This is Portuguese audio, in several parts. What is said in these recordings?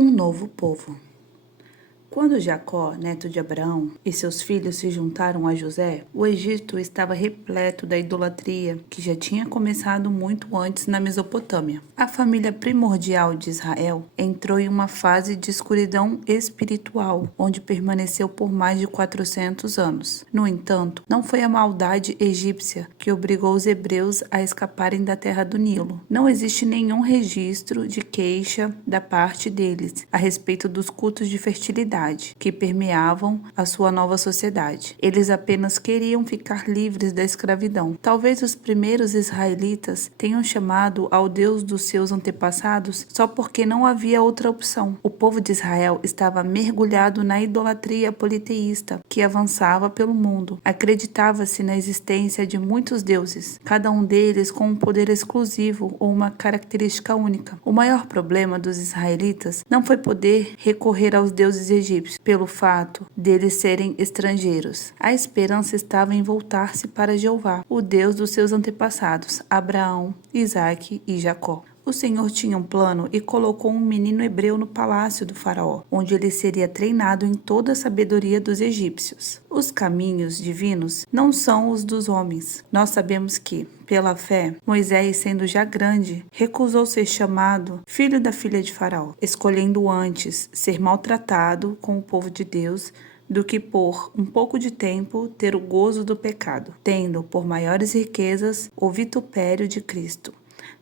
Um novo povo. Quando Jacó, neto de Abraão, e seus filhos se juntaram a José, o Egito estava repleto da idolatria que já tinha começado muito antes na Mesopotâmia. A família primordial de Israel entrou em uma fase de escuridão espiritual, onde permaneceu por mais de 400 anos. No entanto, não foi a maldade egípcia que obrigou os hebreus a escaparem da terra do Nilo. Não existe nenhum registro de queixa da parte deles a respeito dos cultos de fertilidade que permeavam a sua nova sociedade. Eles apenas queriam ficar livres da escravidão. Talvez os primeiros israelitas tenham chamado ao Deus dos seus antepassados só porque não havia outra opção. O povo de Israel estava mergulhado na idolatria politeísta que avançava pelo mundo. Acreditava-se na existência de muitos deuses, cada um deles com um poder exclusivo ou uma característica única. O maior problema dos israelitas não foi poder recorrer aos deuses egípcios pelo fato deles serem estrangeiros. A esperança estava em voltar-se para Jeová, o Deus dos seus antepassados, Abraão, Isaque e Jacó. O Senhor tinha um plano e colocou um menino hebreu no palácio do faraó, onde ele seria treinado em toda a sabedoria dos egípcios. Os caminhos divinos não são os dos homens. Nós sabemos que, pela fé, Moisés, sendo já grande, recusou ser chamado filho da filha de Faraó, escolhendo antes ser maltratado com o povo de Deus do que por um pouco de tempo ter o gozo do pecado, tendo por maiores riquezas o vitupério de Cristo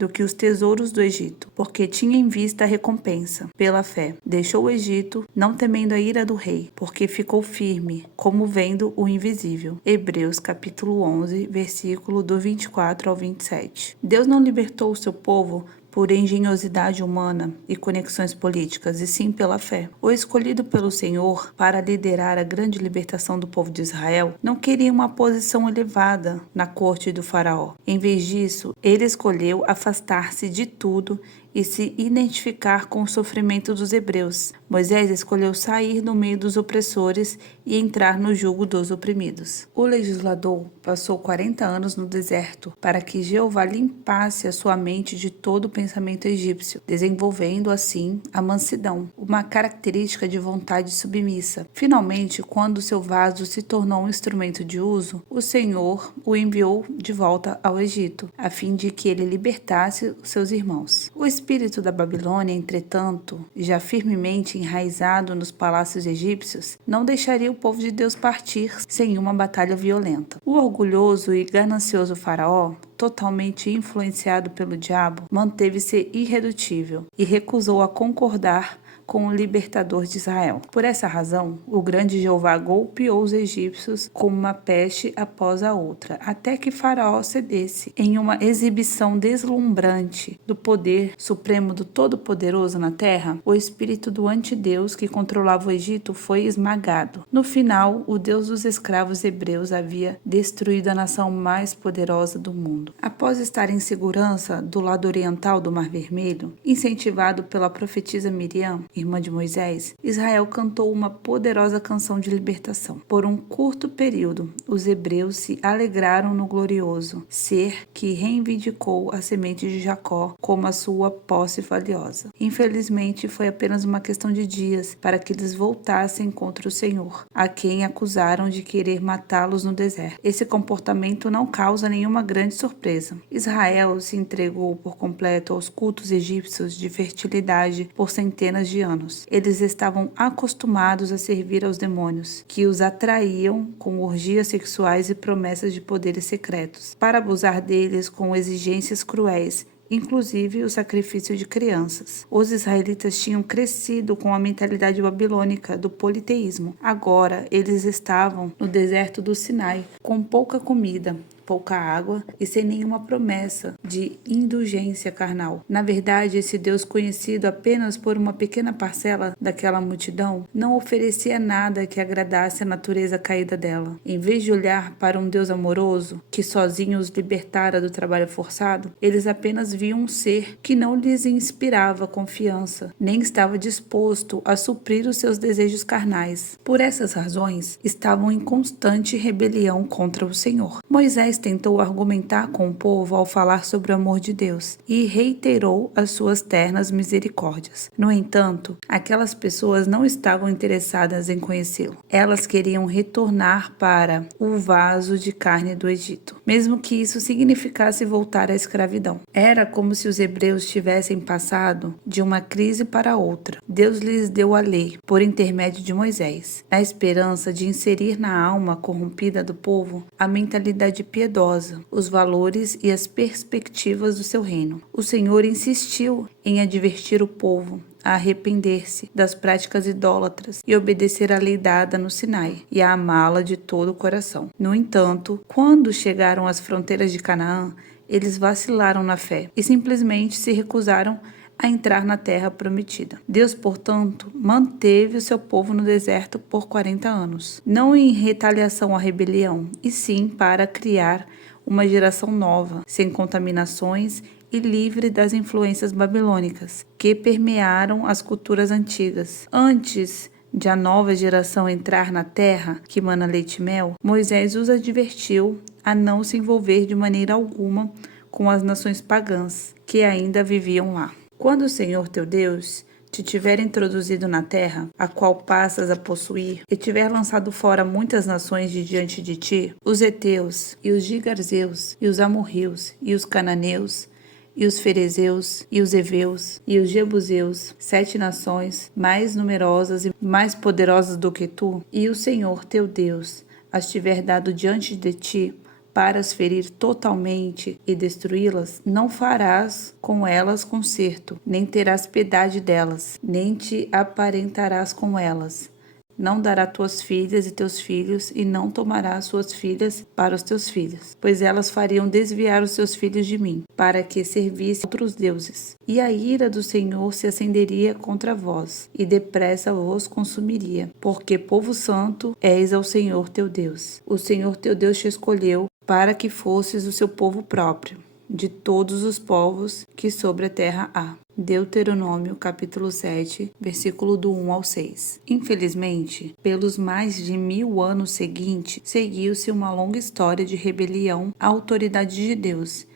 do que os tesouros do Egito, porque tinha em vista a recompensa. Pela fé, deixou o Egito, não temendo a ira do rei, porque ficou firme, como vendo o invisível. Hebreus capítulo 11, versículo do 24 ao 27. Deus não libertou o seu povo por engenhosidade humana e conexões políticas, e sim pela fé. O escolhido pelo Senhor para liderar a grande libertação do povo de Israel não queria uma posição elevada na corte do faraó. Em vez disso, ele escolheu afastar-se de tudo e se identificar com o sofrimento dos hebreus. Moisés escolheu sair do meio dos opressores e entrar no jugo dos oprimidos. O legislador passou 40 anos no deserto para que Jeová limpasse a sua mente de todo o pensamento egípcio, desenvolvendo assim a mansidão, uma característica de vontade submissa. Finalmente, quando seu vaso se tornou um instrumento de uso, o Senhor o enviou de volta ao Egito, a fim de que ele libertasse seus irmãos. O espírito da Babilônia, entretanto, já firmemente enraizado nos palácios egípcios, não deixaria o povo de Deus partir sem uma batalha violenta. O orgulhoso e ganancioso faraó, totalmente influenciado pelo diabo, manteve-se irredutível e recusou a concordar com o libertador de Israel. Por essa razão, o grande Jeová golpeou os egípcios como uma peste após a outra, até que Faraó cedesse em uma exibição deslumbrante do poder supremo do Todo-Poderoso na terra. O espírito do antideus que controlava o Egito foi esmagado. No final, o Deus dos escravos hebreus havia destruído a nação mais poderosa do mundo. Após estar em segurança do lado oriental do Mar Vermelho, incentivado pela profetisa Miriam, irmã de Moisés, Israel cantou uma poderosa canção de libertação. Por um curto período, os hebreus se alegraram no glorioso ser que reivindicou a semente de Jacó como a sua posse valiosa. Infelizmente, foi apenas uma questão de dias para que eles voltassem contra o Senhor, a quem acusaram de querer matá-los no deserto. Esse comportamento não causa nenhuma grande surpresa. Israel se entregou por completo aos cultos egípcios de fertilidade por centenas de anos. Eles estavam acostumados a servir aos demônios, que os atraíam com orgias sexuais e promessas de poderes secretos, para abusar deles com exigências cruéis, inclusive o sacrifício de crianças. Os israelitas tinham crescido com a mentalidade babilônica do politeísmo. Agora, eles estavam no deserto do Sinai, com pouca comida, pouca água e sem nenhuma promessa de indulgência carnal. Na verdade, esse Deus conhecido apenas por uma pequena parcela daquela multidão não oferecia nada que agradasse a natureza caída dela. Em vez de olhar para um Deus amoroso que sozinho os libertara do trabalho forçado, eles apenas viam um ser que não lhes inspirava confiança, nem estava disposto a suprir os seus desejos carnais. Por essas razões, estavam em constante rebelião contra o Senhor. Moisés tentou argumentar com o povo ao falar sobre o amor de Deus e reiterou as suas ternas misericórdias. No entanto, aquelas pessoas não estavam interessadas em conhecê-lo. Elas queriam retornar para o vaso de carne do Egito, mesmo que isso significasse voltar à escravidão. Era como se os hebreus tivessem passado de uma crise para outra. Deus lhes deu a lei por intermédio de Moisés, na esperança de inserir na alma corrompida do povo a mentalidade piedosa, os valores e as perspectivas do seu reino. O Senhor insistiu em advertir o povo a arrepender-se das práticas idólatras e obedecer à lei dada no Sinai e a amá-la de todo o coração. No entanto, quando chegaram às fronteiras de Canaã, eles vacilaram na fé e simplesmente se recusaram a entrar na terra prometida. Deus, portanto, manteve o seu povo no deserto por 40 anos, não em retaliação à rebelião, e sim para criar uma geração nova, sem contaminações e livre das influências babilônicas que permearam as culturas antigas. Antes de a nova geração entrar na terra que mana leite e mel, Moisés os advertiu a não se envolver de maneira alguma com as nações pagãs que ainda viviam lá. Quando o Senhor teu Deus te tiver introduzido na terra, a qual passas a possuir, e tiver lançado fora muitas nações de diante de ti, os heteus, e os gigarzeus, e os amorreus, e os cananeus, e os ferezeus, e os heveus, e os jebuseus, 7 nações, mais numerosas e mais poderosas do que tu, e o Senhor teu Deus as tiver dado diante de ti, para as ferir totalmente e destruí-las, não farás com elas conserto, nem terás piedade delas, nem te aparentarás com elas. Não dará tuas filhas e teus filhos, e não tomarás suas filhas para os teus filhos, pois elas fariam desviar os seus filhos de mim, para que servissem outros deuses. E a ira do Senhor se acenderia contra vós, e depressa vos consumiria, porque povo santo és ao Senhor teu Deus. O Senhor teu Deus te escolheu para que fosses o seu povo próprio, de todos os povos que sobre a terra há. Deuteronômio capítulo 7, versículo do 1 ao 6. Infelizmente, pelos mais de 1000 anos seguintes, seguiu-se uma longa história de rebelião à autoridade de Deus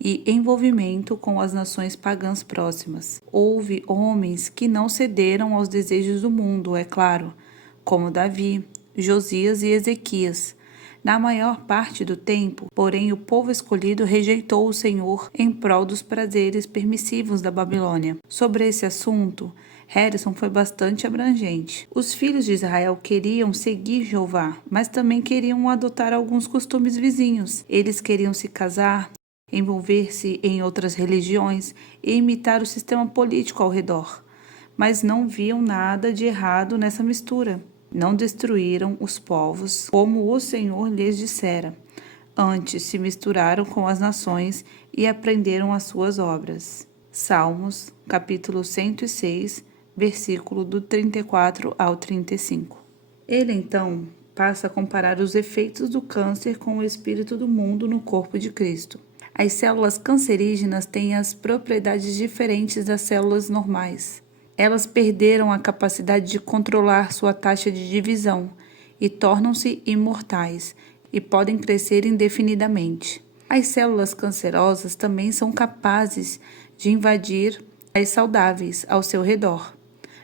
e envolvimento com as nações pagãs próximas. Houve homens que não cederam aos desejos do mundo, é claro, como Davi, Josias e Ezequias. Na maior parte do tempo, porém, o povo escolhido rejeitou o Senhor em prol dos prazeres permissivos da Babilônia. Sobre esse assunto, Harrison foi bastante abrangente. Os filhos de Israel queriam seguir Jeová, mas também queriam adotar alguns costumes vizinhos. Eles queriam se casar, envolver-se em outras religiões e imitar o sistema político ao redor, mas não viam nada de errado nessa mistura. Não destruíram os povos como o Senhor lhes dissera. Antes se misturaram com as nações e aprenderam as suas obras. Salmos, capítulo 106, versículo do 34 ao 35. Ele então passa a comparar os efeitos do câncer com o espírito do mundo no corpo de Cristo. As células cancerígenas têm as propriedades diferentes das células normais. Elas perderam a capacidade de controlar sua taxa de divisão e tornam-se imortais e podem crescer indefinidamente. As células cancerosas também são capazes de invadir as saudáveis ao seu redor,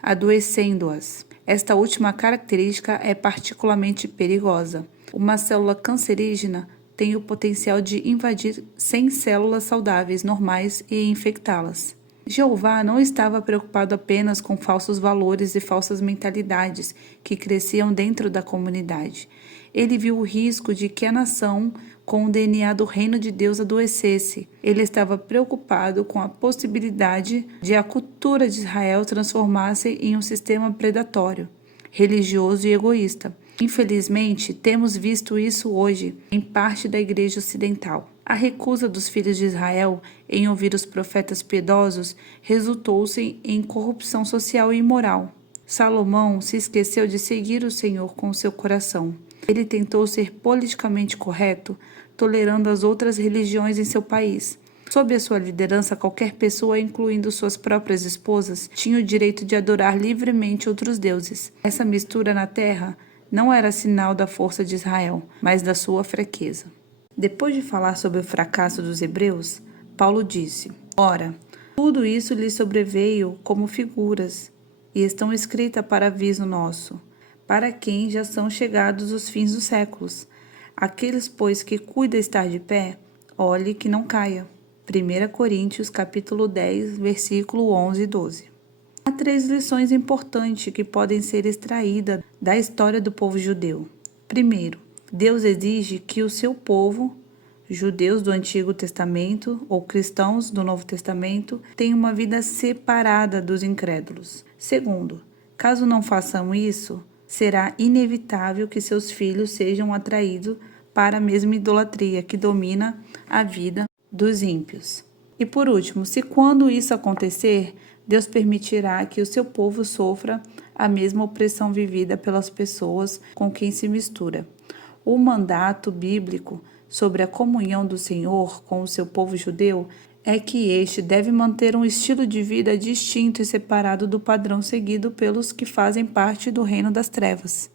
adoecendo-as. Esta última característica é particularmente perigosa. Uma célula cancerígena tem o potencial de invadir 100 células saudáveis normais e infectá-las. Jeová não estava preocupado apenas com falsos valores e falsas mentalidades que cresciam dentro da comunidade. Ele viu o risco de que a nação com o DNA do reino de Deus adoecesse. Ele estava preocupado com a possibilidade de a cultura de Israel transformar-se em um sistema predatório, religioso e egoísta. Infelizmente, temos visto isso hoje em parte da igreja ocidental. A recusa dos filhos de Israel em ouvir os profetas piedosos resultou-se em corrupção social e moral. Salomão se esqueceu de seguir o Senhor com o seu coração. Ele tentou ser politicamente correto, tolerando as outras religiões em seu país. Sob a sua liderança, qualquer pessoa, incluindo suas próprias esposas, tinha o direito de adorar livremente outros deuses. Essa mistura na terra não era sinal da força de Israel, mas da sua fraqueza. Depois de falar sobre o fracasso dos hebreus, Paulo disse: Ora, tudo isso lhes sobreveio como figuras, e estão escritas para aviso nosso, para quem já são chegados os fins dos séculos. Aqueles, pois, que cuida estar de pé, olhe que não caia. 1 Coríntios capítulo 10, versículo 11 e 12. Há 3 lições importantes que podem ser extraídas da história do povo judeu. Primeiro, Deus exige que o seu povo, judeus do Antigo Testamento ou cristãos do Novo Testamento, tenham uma vida separada dos incrédulos. Segundo, caso não façam isso, será inevitável que seus filhos sejam atraídos para a mesma idolatria que domina a vida dos ímpios. E por último, se quando isso acontecer, Deus permitirá que o seu povo sofra a mesma opressão vivida pelas pessoas com quem se mistura. O mandato bíblico sobre a comunhão do Senhor com o seu povo judeu é que este deve manter um estilo de vida distinto e separado do padrão seguido pelos que fazem parte do reino das trevas.